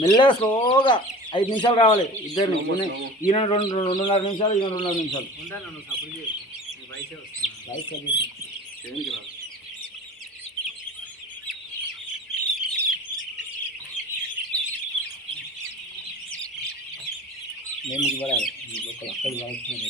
మెల్లగా స్లోగా 5 నిమిషాలు రావాలి ఇద్దరిని. ఈయన 2.5 నిమిషాలు, ఈయన 2.5 నిమిషాలు. నేను మీకు పడాలి లోపల అక్కడ పడుతున్నాను.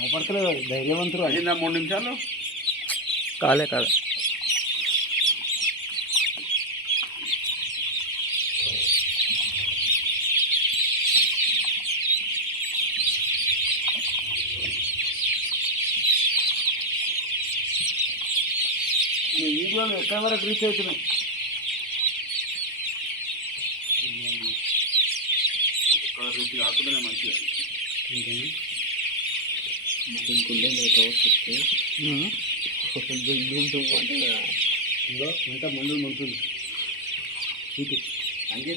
భయపడతలేదు, ధైర్యవంతులు. అయిందా 3 నిమిషాలు? కాలే ఈ వీడియోలు ఎక్కడి వరకు రీచ్ అవుతున్నాయి? రీచ్ కాకుండా మంచిగా అంతా మందులు మంటుంది ఇటు అంతే.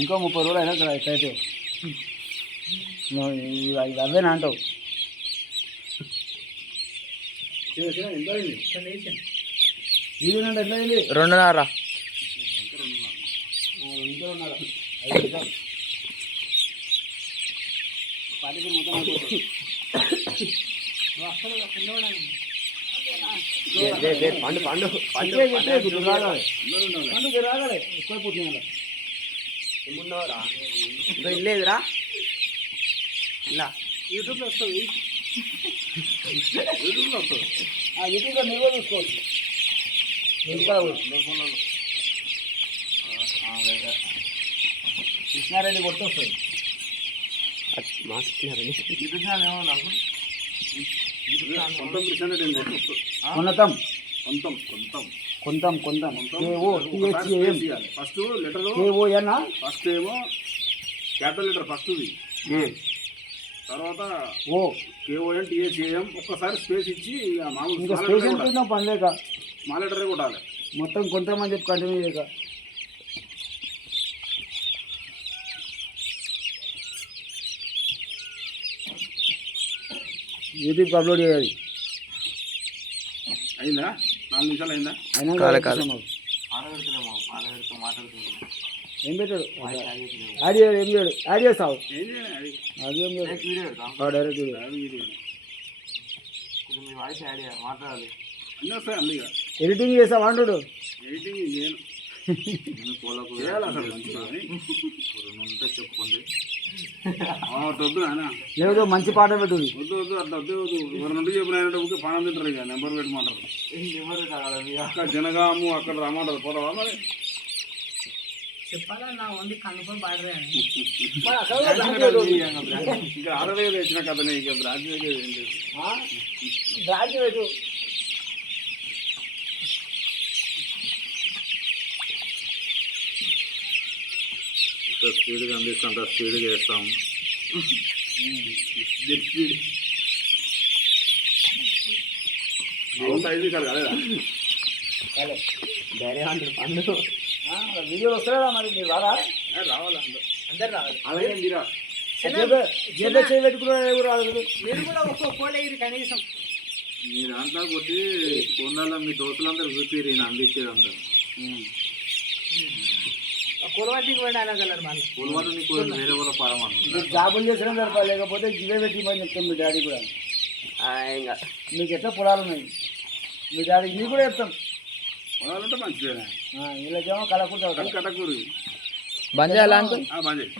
ఇంకో 30 రోజులు అయినా కదా ఎట్లయితే అవేనా అంటావు. ఎంత అయింది? ఎట్లా అయింది? 2.5. 2.5. 5 నిమిషాలు. పండు రాగాలి ఎక్కువైపోతుంది. ఏమున్నావురా లేదురా, ఇలా యూట్యూబ్లో వస్తుంది. యూట్యూబ్లో నిల్వ చూసుకోవచ్చు. కృష్ణారెడ్డి కొట్టి వస్తుంది. మా కృష్ణారెడ్డి కొంతం ఫస్ట్ లెటర్ KON. ఫస్ట్ ఏమో క్యాపిటల్ లెటర్ ఫస్ట్ది, తర్వాత KON THAM. ఒక్కసారి స్పేస్ ఇచ్చి మామూలు పని లేక మా లెటరే కొట్టాలి. మొత్తం కొంతమంది చెప్పి కంటిన్యూ చేయక యూట్యూబ్కి అప్లోడ్ చేయాలి. అయిందా? 4 నిమిషాలు అయిందా? ఏం పెట్టాడు? ఆడియో ఏం చేయడు. యాడ్ చేస్తావు? ఆడియో ఏం చేయడు, డైరెక్ట్ వీడియో. ఎడిటింగ్ చేస్తావా అంటాడు. ఎడిటింగ్ నేను చెప్పండి. లేదు మంచి పాట పెట్టు. వద్దు అట్లా వద్దు. 2 నుండి చెప్పిన ఊకే పానం తింటారు. ఇక నెంబర్ పెట్టమంటారు. అక్కడ జనగాము అక్కడ రమ్మంటారు. పోతావా మరి? చెప్పాలన్నా ఓన్లీ కనుక్కొని బాగా ఇంకా ఆడలేదు వచ్చిన కథనే. ఇక బ్రాంచ్ పెట్టు. స్పీడ్గా అందిస్తాం, స్పీడ్గా చేస్తాం. స్పీడ్ వీడియోలు వస్తారా మరి? మీరు రావాలి అందరు రావాలి. అలాగే మీరు కూడా ఒక్కో ఫోన్ అయ్యి కనీసం మీ దాంట్లో కొద్ది ఫోన్లలో మీ దోస్తులందరూ చూసి నేను అందించేదంతా. మీకు జాబులు చేసినా సరిపా, లేకపోతే ఇవే పెట్టిమని చెప్తాం మీ డాడీ కూడా. మీకు ఎట్లా పొలాలు ఉన్నాయి మీ డాడీ మీకు కూడా చెప్తాం. పొలాలంటే మంచిదేనా, వీళ్ళకేమో కలకుంటా కటకూరు బంద్ చేయాలా అంకుల్? బంద్ చేయి.